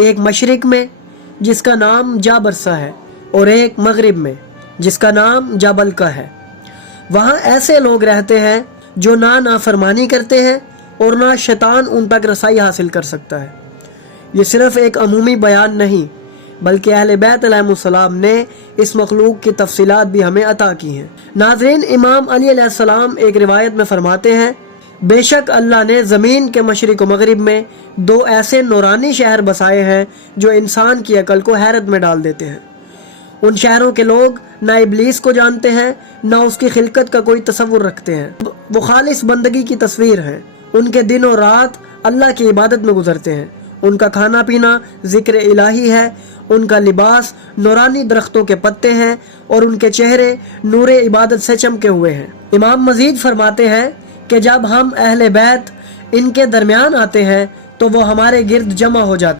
एक मशरिक में जिसका नाम जाबरसा है और एक मगरिब में जिसका नाम जाबल का है। वहाँ ऐसे लोग रहते हैं जो ना नाफरमानी करते हैं और ना शैतान उन तक रसाई हासिल कर सकता है। ये सिर्फ एक अमूमी बयान नहीं बल्कि अहले बैत अलैहिस्सलाम ने इस मखलूक की तफसीलात भी हमें अता की हैं। नाज़रीन, इमाम अली अलैहिस्सलाम एक रिवायत में फरमाते हैं, बेशक अल्लाह ने ज़मीन के मशरिक व मगरिब में दो ऐसे नूरानी शहर बसाए हैं जो इंसान की अकल को हैरत में डाल देते हैं। उन शहरों के लोग ना इब्लीस को जानते हैं ना उसकी खिलकत का कोई तसव्वुर रखते हैं। वो खालिस बंदगी की तस्वीर हैं। उनके दिन और रात अल्लाह की इबादत में गुजरते हैं। उनका खाना पीना जिक्र इलाही है। उनका लिबास नूरानी दरख्तों के पत्ते हैं और उनके चेहरे नूरे इबादत से चमके हुए हैं। इमाम मजीद फरमाते हैं कि जब हम अहले बैत इनके दरमियान आते हैं तो वो हमारे गिर्द जमा हो जाते हैं।